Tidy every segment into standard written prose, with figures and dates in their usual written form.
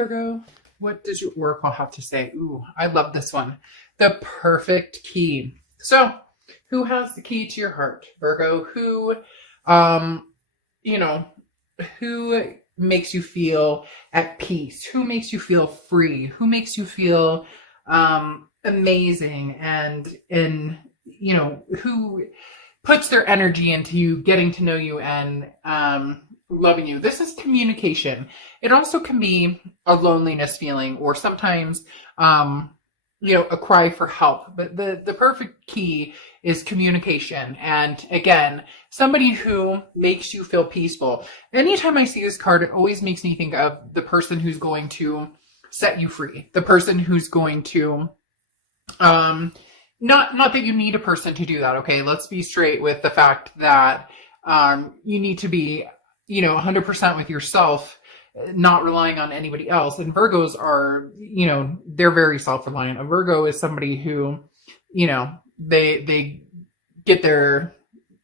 Virgo, what does your oracle have to say? Ooh, I love this one. The perfect key. So, who has the key to your heart, Virgo? Um, you know, who makes you feel at peace? Who makes you feel free? Who makes you feel amazing? And who puts their energy into you getting to know you and loving you. This is communication. It also can be a loneliness feeling or sometimes a cry for help. But the perfect key is communication. And again, somebody who makes you feel peaceful. Anytime I see this card, it always makes me think of the person who's going to set you free. The person who's going to not that you need a person to do that, okay? Let's be straight with the fact that you need to be 100% with yourself, not relying on anybody else. And Virgos are, they're very self-reliant. A Virgo is somebody who, they get their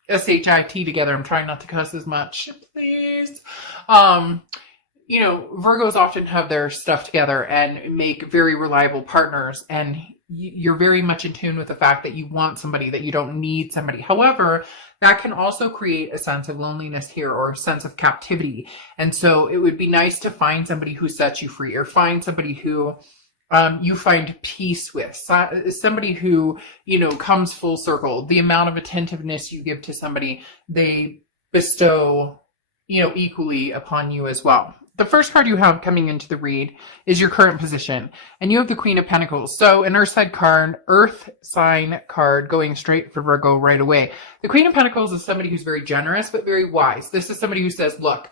SHIT together. I'm trying not to cuss as much, please. Virgos often have their stuff together and make very reliable partners. And you're very much in tune with the fact that you want somebody, that you don't need somebody. However, that can also create a sense of loneliness here or a sense of captivity. And so it would be nice to find somebody who sets you free, or find somebody who you find peace with, somebody who, comes full circle. The amount of attentiveness you give to somebody, they bestow, equally upon you as well. The first card you have coming into the read is your current position, and you have the Queen of Pentacles. So an Earth sign card going straight for Virgo right away. The Queen of Pentacles is somebody who's very generous, but very wise. This is somebody who says, look,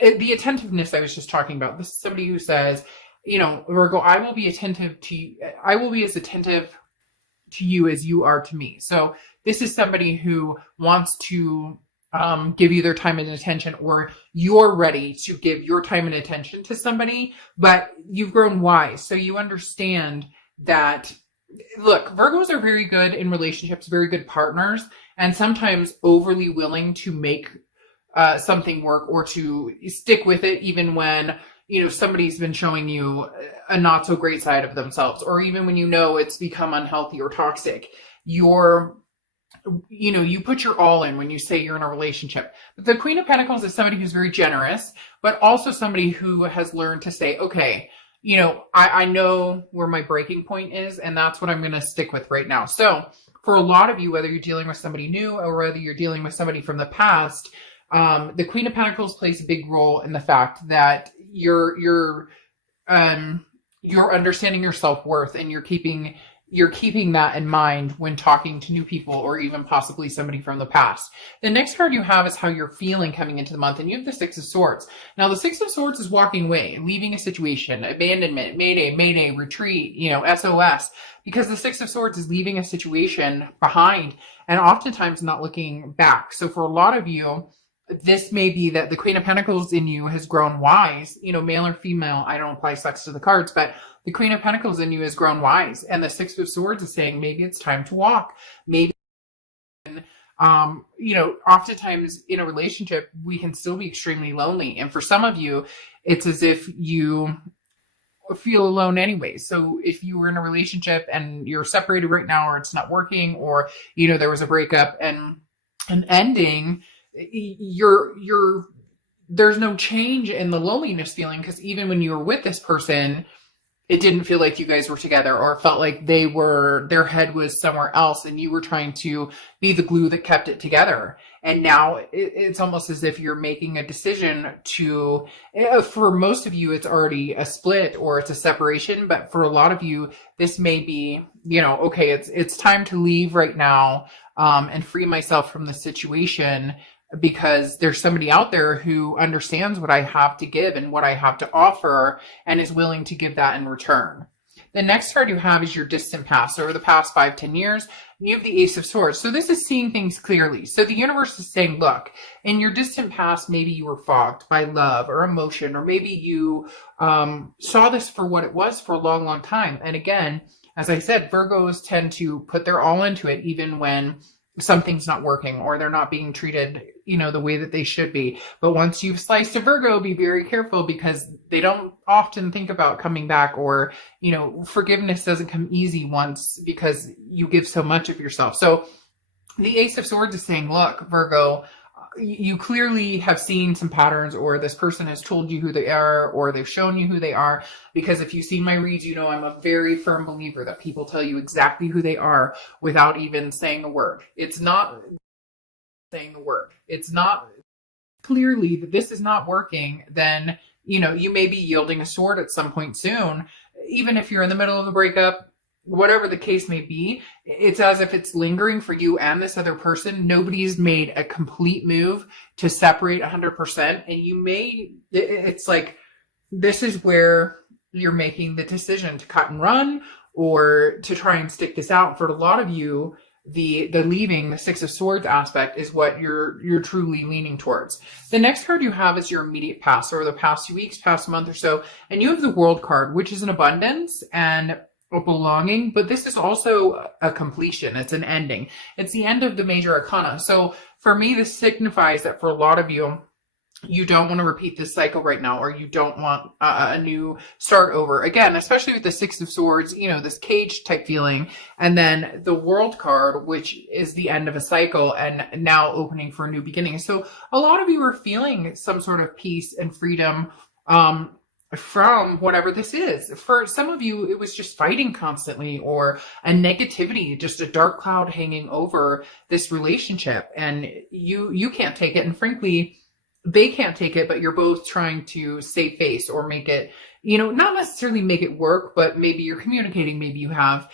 the attentiveness I was just talking about, this is somebody who says, Virgo, I will be attentive to you. I will be as attentive to you as you are to me. So this is somebody who wants to give you their time and attention, or you're ready to give your time and attention to somebody, but you've grown wise. So you understand that, look, Virgos are very good in relationships, very good partners, and sometimes overly willing to make something work or to stick with it, even when, somebody's been showing you a not so great side of themselves, or even when it's become unhealthy or toxic. You put your all in when you say you're in a relationship. But the Queen of Pentacles is somebody who's very generous, but also somebody who has learned to say, okay, I know where my breaking point is, and that's what I'm going to stick with right now. So for a lot of you, whether you're dealing with somebody new or whether you're dealing with somebody from the past, the Queen of Pentacles plays a big role in the fact that you're understanding your self-worth, and you're keeping that in mind when talking to new people, or even possibly somebody from the past. The next card you have is how you're feeling coming into the month, and you have the Six of Swords. Now, the Six of Swords is walking away, leaving a situation, abandonment, mayday, retreat, SOS, because the Six of Swords is leaving a situation behind and oftentimes not looking back. So for a lot of you, this may be that the Queen of Pentacles in you has grown wise, male or female. I don't apply sex to the cards, but the Queen of Pentacles in you has grown wise. And the Six of Swords is saying, maybe it's time to walk. Maybe, oftentimes in a relationship, we can still be extremely lonely. And for some of you, it's as if you feel alone anyway. So if you were in a relationship and you're separated right now, or it's not working, or, there was a breakup and an ending, there's no change in the loneliness feeling, because even when you were with this person, it didn't feel like you guys were together, or it felt like their head was somewhere else and you were trying to be the glue that kept it together. And now it's almost as if you're making a decision to, for most of you, it's already a split or it's a separation. But for a lot of you, this may be, okay, it's time to leave right now, and free myself from the situation, because there's somebody out there who understands what I have to give and what I have to offer, and is willing to give that in return. The next card you have is your distant past, so over the past 5-10 years. You have the Ace of Swords. So this is seeing things clearly. So the universe is saying, look, in your distant past, maybe you were fogged by love or emotion, or maybe you saw this for what it was for a long, long time. And again, as I said, Virgos tend to put their all into it, even when something's not working or they're not being treated, the way that they should be. But once you've sliced a Virgo, be very careful because they don't often think about coming back, or, forgiveness doesn't come easy once because you give so much of yourself. So the Ace of Swords is saying, look, Virgo, you clearly have seen some patterns, or this person has told you who they are, or they've shown you who they are. Because if you've seen my reads, I'm a very firm believer that people tell you exactly who they are without even saying a word. It's not saying the word. It's not clearly that this is not working, then, you may be yielding a sword at some point soon. Even if you're in the middle of the breakup, whatever the case may be, it's as if it's lingering for you and this other person. Nobody's made a complete move to separate 100%. And it's like, this is where you're making the decision to cut and run or to try and stick this out. For a lot of you, the leaving, the Six of Swords aspect is what you're truly leaning towards. The next card you have is your immediate past, or the past few weeks, past month or so. And you have the World card, which is an abundance and a belonging, but this is also a completion. It's an ending. It's the end of the major arcana. So for me, this signifies that for a lot of you, you don't want to repeat this cycle right now, or you don't want a new start over again, especially with the Six of Swords, this cage type feeling. And then the World card, which is the end of a cycle and now opening for a new beginning. So a lot of you are feeling some sort of peace and freedom, from whatever this is. For some of you, it was just fighting constantly, or a negativity, just a dark cloud hanging over this relationship, and you can't take it. And frankly, they can't take it, but you're both trying to save face or make it, not necessarily make it work, but maybe you're communicating. Maybe you have,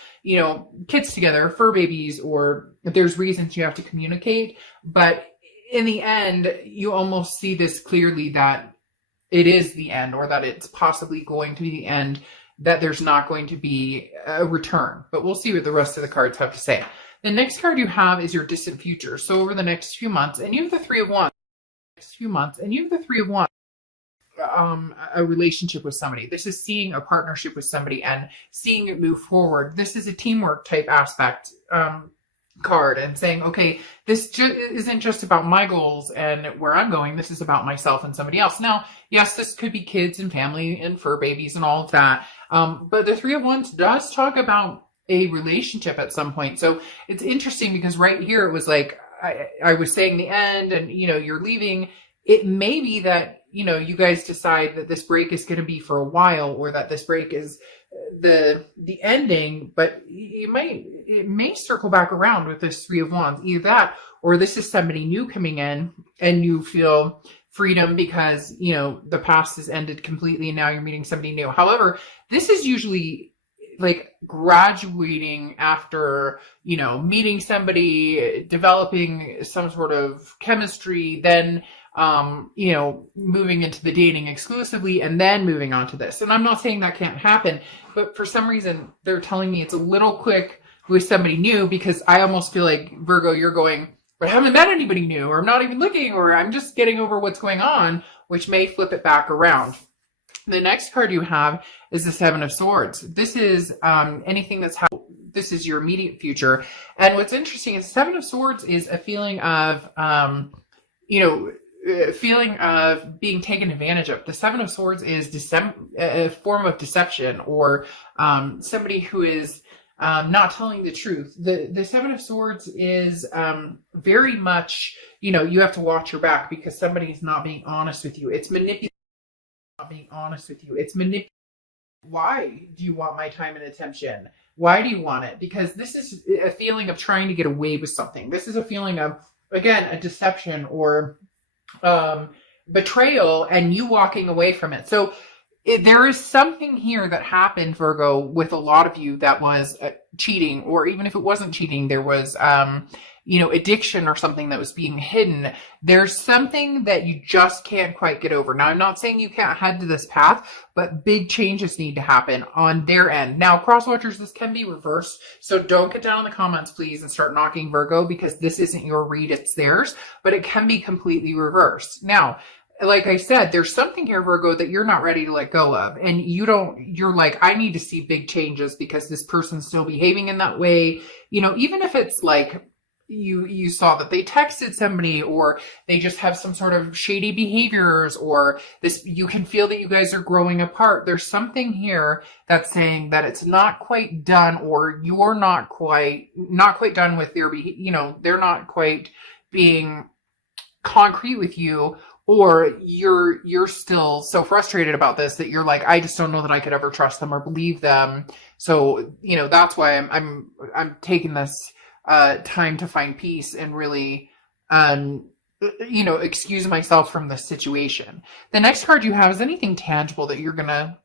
kids together, fur babies, or there's reasons you have to communicate. But in the end, you almost see this clearly that it is the end, or that it's possibly going to be the end, that there's not going to be a return. But we'll see what the rest of the cards have to say. The next card you have is your distant future. So over the next few months, and you have the Three of Wands. A relationship with somebody. This is seeing a partnership with somebody and seeing it move forward. This is a teamwork type aspect card, and saying, okay, this isn't just about my goals and where I'm going. This is about myself and somebody else. Now, yes, this could be kids and family and fur babies and all of that. But the Three of Wands does talk about a relationship at some point. So it's interesting because right here it was like, I was saying the end, and, you're leaving. It may be that, you guys decide that this break is going to be for a while, or that this break is the ending, but it may circle back around with this Three of Wands. Either that, or this is somebody new coming in and you feel freedom because, the past has ended completely and now you're meeting somebody new. However, this is usually like graduating after, meeting somebody, developing some sort of chemistry, then, moving into the dating exclusively, and then moving on to this. And I'm not saying that can't happen, but for some reason they're telling me it's a little quick with somebody new, because I almost feel like, Virgo, you're going, but I haven't met anybody new, or I'm not even looking, or I'm just getting over what's going on, which may flip it back around. The next card you have is the Seven of Swords. This is anything that's this is your immediate future. And what's interesting is Seven of Swords is a feeling of, being taken advantage of. The Seven of Swords is a form of deception, or somebody who is not telling the truth. The Seven of Swords is very much, you have to watch your back because somebody's not being honest with you. It's manipulating. Not being honest with you. It's manipulating. Why do you want my time and attention? Why do you want it? Because this is a feeling of trying to get away with something. This is a feeling of, again, a deception or betrayal, and you walking away from it. So there is something here that happened, Virgo, with a lot of you that was cheating, or even if it wasn't cheating, there was addiction or something that was being hidden. There's something that you just can't quite get over. Now, I'm not saying you can't head to this path, but big changes need to happen on their end. Now, cross watchers, this can be reversed. So don't get down in the comments, please, and start knocking Virgo, because this isn't your read, it's theirs, but it can be completely reversed. Now, like I said, there's something here, Virgo, that you're not ready to let go of. And you're like, I need to see big changes because this person's still behaving in that way. Even if it's like you saw that they texted somebody, or they just have some sort of shady behaviors, or this, you can feel that you guys are growing apart. There's something here that's saying that it's not quite done, or you're not quite done with their they're not quite being concrete with you, or you're still so frustrated about this that you're like, I just don't know that I could ever trust them or believe them. So that's why I'm taking this time to find peace and really excuse myself from this situation. The next card you have is anything tangible that you're gonna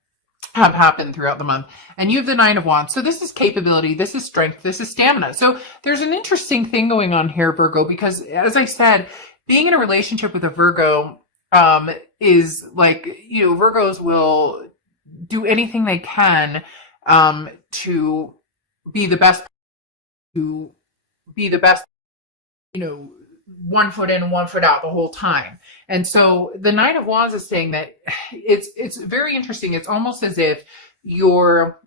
have happen throughout the month. And you have the Nine of Wands. So this is capability, this is strength, this is stamina. So there's an interesting thing going on here, Virgo, because as I said, being in a relationship with a Virgo is like, Virgos will do anything they can to be the best, to be the best, 1 foot in, 1 foot out the whole time. And so the Nine of Wands is saying that it's very interesting. It's almost as if you're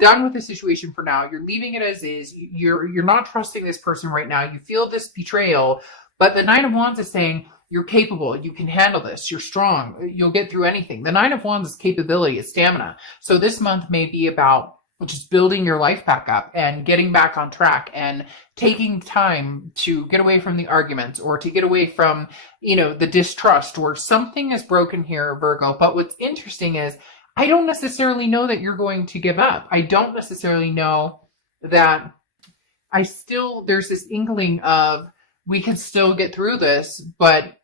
done with the situation for now. You're leaving it as is. You're not trusting this person right now. You feel this betrayal, but the Nine of Wands is saying you're capable. You can handle this. You're strong. You'll get through anything. The Nine of Wands is capability, it's stamina. So this month may be about just building your life back up and getting back on track and taking time to get away from the arguments, or to get away from, the distrust, or something is broken here, Virgo. But what's interesting is I don't necessarily know that you're going to give up. I don't necessarily know that there's this inkling of we can still get through this, but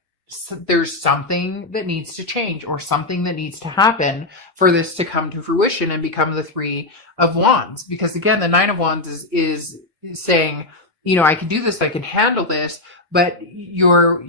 there's something that needs to change, or something that needs to happen for this to come to fruition and become the Three of Wands. Because again, the Nine of Wands is saying, I can do this, I can handle this, but you're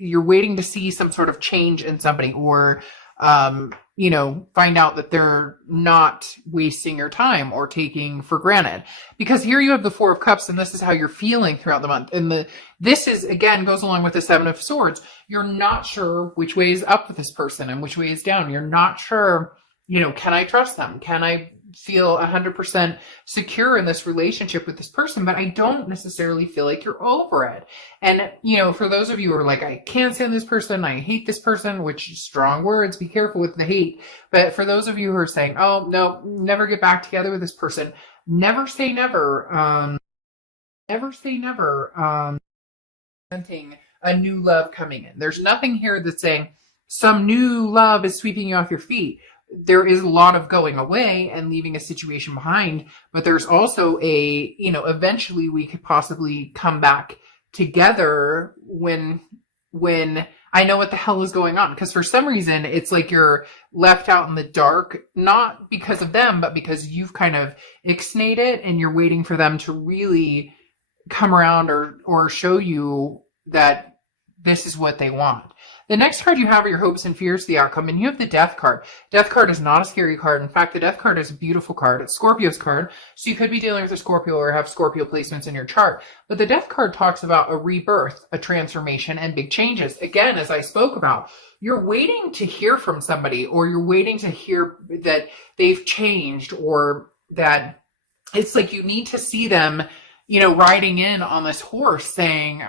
waiting to see some sort of change in somebody, or find out that they're not wasting your time or taking for granted. Because here you have the Four of Cups, and this is how you're feeling throughout the month. And this is, again, goes along with the Seven of Swords. You're not sure which way is up with this person and which way is down. You're not sure, can I trust them? Can I feel 100% secure in this relationship with this person? But I don't necessarily feel like you're over it. And, for those of you who are like, I can't stand this person, I hate this person, which strong words, be careful with the hate. But for those of you who are saying, oh, no, never get back together with this person, never say never. Never say never. A new love coming in. There's nothing here that's saying some new love is sweeping you off your feet. There is a lot of going away and leaving a situation behind, but there's also eventually we could possibly come back together when I know what the hell is going on. Because for some reason, it's like you're left out in the dark, not because of them, but because you've kind of ixnayed it and you're waiting for them to really come around or show you that this is what they want. The next card you have are your hopes and fears, the outcome, and you have the Death card. Death card is not a scary card. In fact, the Death card is a beautiful card. It's Scorpio's card, so you could be dealing with a Scorpio or have Scorpio placements in your chart. But the Death card talks about a rebirth, a transformation, and big changes. Again, as I spoke about, you're waiting to hear from somebody, or you're waiting to hear that they've changed, or that it's like you need to see them, riding in on this horse saying,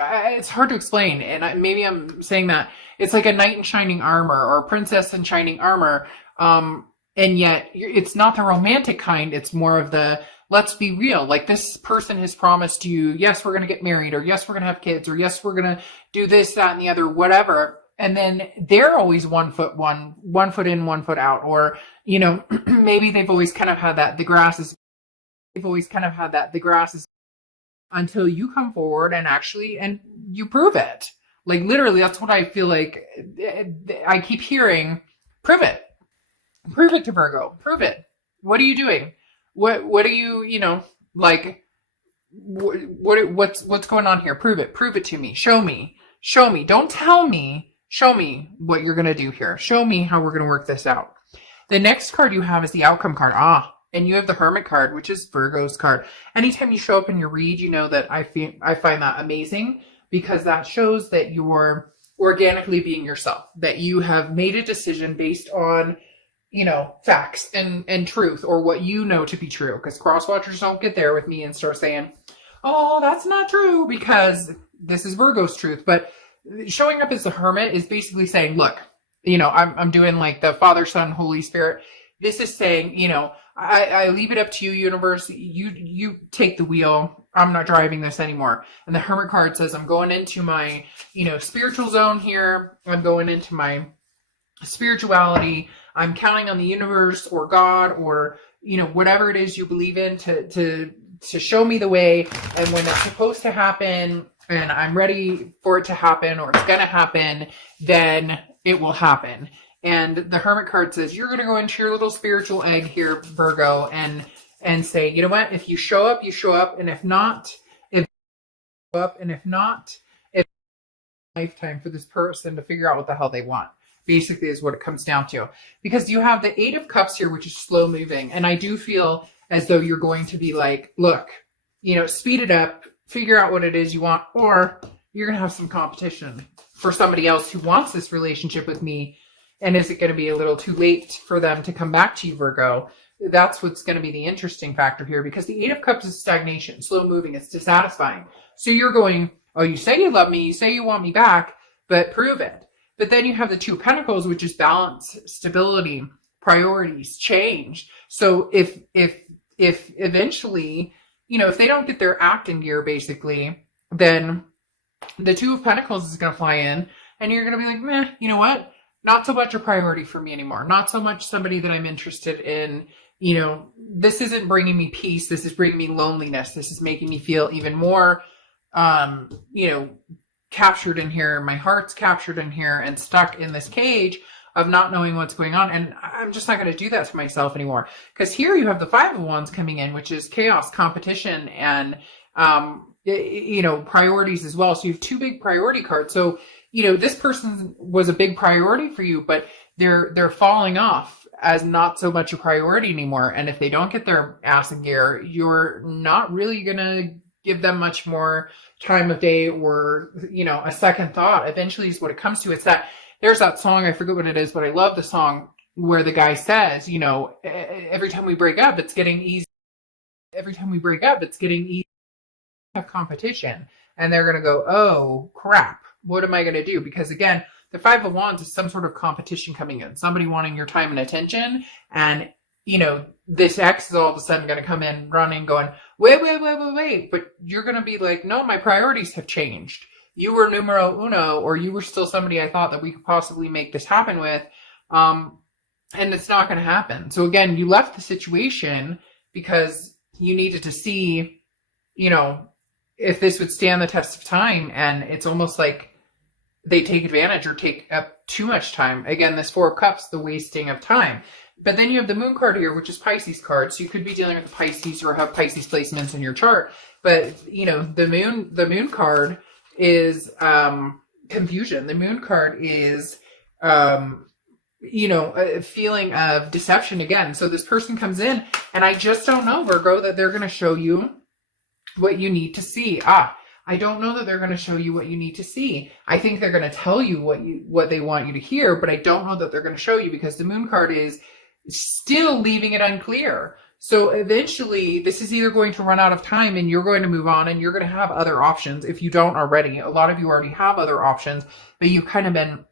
it's hard to explain, and maybe I'm saying that it's like a knight in shining armor or a princess in shining armor, and yet it's not the romantic kind. It's more of the, let's be real, like this person has promised you, yes, we're going to get married, or yes, we're going to have kids, or yes, we're going to do this, that, and the other, whatever. And then they're always 1 foot in, 1 foot out, or maybe they've always kind of had that the grass is until you come forward and you prove it. Like literally, that's what I feel like. I keep hearing, prove it to Virgo, prove it. What are you doing? What are you, what's going on here? Prove it to me. Show me. Don't tell me. Show me what you're going to do here. Show me how we're going to work this out. The next card you have is the outcome card. And you have the Hermit card, which is Virgo's card. Anytime you show up in your read, that I find that amazing, because that shows that you're organically being yourself, that you have made a decision based on facts and truth, or what you know to be true. Because cross watchers don't get there with me and start saying, oh, that's not true, because this is Virgo's truth. But showing up as a hermit is basically saying, look, I'm doing like the Father, Son, Holy Spirit. This is saying, I leave it up to you, universe. You take the wheel. I'm not driving this anymore. And the Hermit card says, I'm going into my, spiritual zone here. I'm going into my spirituality. I'm counting on the universe or God or, whatever it is you believe in to show me the way. And when it's supposed to happen and I'm ready for it to happen, or it's going to happen, then it will happen. And the Hermit card says, you're going to go into your little spiritual egg here, Virgo, and say, you know what? If you show up, you show up. And if not, it's a lifetime for this person to figure out what the hell they want. Basically is what it comes down to. Because you have the Eight of Cups here, which is slow moving. And I do feel as though you're going to be like, look, speed it up, figure out what it is you want, or you're going to have some competition for somebody else who wants this relationship with me. And is it going to be a little too late for them to come back to you, Virgo? That's what's going to be the interesting factor here, because the Eight of Cups is stagnation, slow moving, it's dissatisfying. So you're going, oh, you say you love me, you say you want me back, but prove it. But then you have the Two of Pentacles, which is balance, stability, priorities, change. So if eventually, if they don't get their act in gear, basically, then the Two of Pentacles is going to fly in, and you're going to be like, meh, you know what? Not so much a priority for me anymore. Not so much somebody that I'm interested in. This isn't bringing me peace. This is bringing me loneliness. This is making me feel even more, captured in here. My heart's captured in here and stuck in this cage of not knowing what's going on. And I'm just not going to do that to myself anymore. Because here you have the Five of Wands coming in, which is chaos, competition, and, priorities as well. So you have two big priority cards. So, this person was a big priority for you, but they're falling off as not so much a priority anymore. And if they don't get their ass in gear, you're not really going to give them much more time of day or, a second thought. Eventually is what it comes to. It's that there's that song, I forget what it is, but I love the song where the guy says, every time we break up, it's getting easy. Every time we break up, it's getting easy. Have competition. And they're going to go, oh, crap. What am I going to do? Because again, the Five of Wands is some sort of competition coming in. Somebody wanting your time and attention. And, this ex is all of a sudden going to come in running, going, wait. But you're going to be like, no, my priorities have changed. You were numero uno, or you were still somebody I thought that we could possibly make this happen with. And it's not going to happen. So again, you left the situation because you needed to see, if this would stand the test of time. And it's almost like they take advantage or take up too much time. Again, this Four of Cups, the wasting of time. But then you have the Moon card here, which is Pisces card. So you could be dealing with the Pisces or have Pisces placements in your chart. But, the Moon card is confusion. The Moon card is, a feeling of deception again. So this person comes in, and I just don't know, Virgo, that they're going to show you what you need to see. I don't know that they're going to show you what you need to see. I think they're going to tell you what they want you to hear, but I don't know that they're going to show you, because the Moon card is still leaving it unclear. So eventually this is either going to run out of time and you're going to move on, and you're going to have other options if you don't already. A lot of you already have other options, but you've kind of been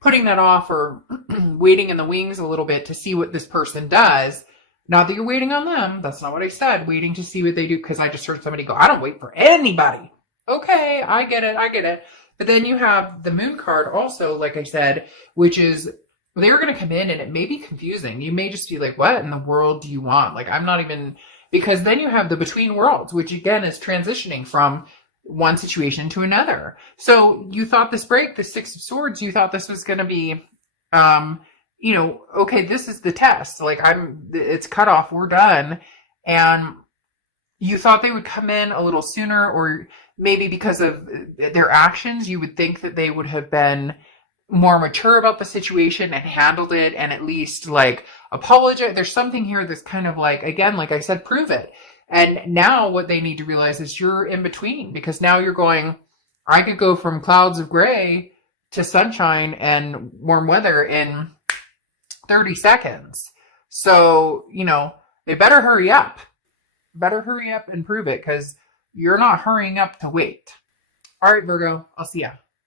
putting that off or waiting in the wings a little bit to see what this person does. Not that you're waiting on them. That's not what I said. Waiting to see what they do, because I just heard somebody go, I don't wait for anybody. Okay, I get it. But then you have the Moon card also, like I said, which is they're going to come in and it may be confusing. You may just be like, what in the world do you want? Like, I'm not even, because then you have the Between Worlds, which again is transitioning from one situation to another. So you thought this break, the Six of Swords, you thought this was going to be, okay, this is the test. Like it's cut off. We're done. And you thought they would come in a little sooner, or maybe because of their actions, you would think that they would have been more mature about the situation and handled it and at least like apologize. There's something here that's kind of like, again, like I said, prove it. And now what they need to realize is you're in between, because now you're going, I could go from clouds of gray to sunshine and warm weather in 30 seconds. So, they better hurry up. Better hurry up and prove it, because you're not hurrying up to wait. All right, Virgo, I'll see ya.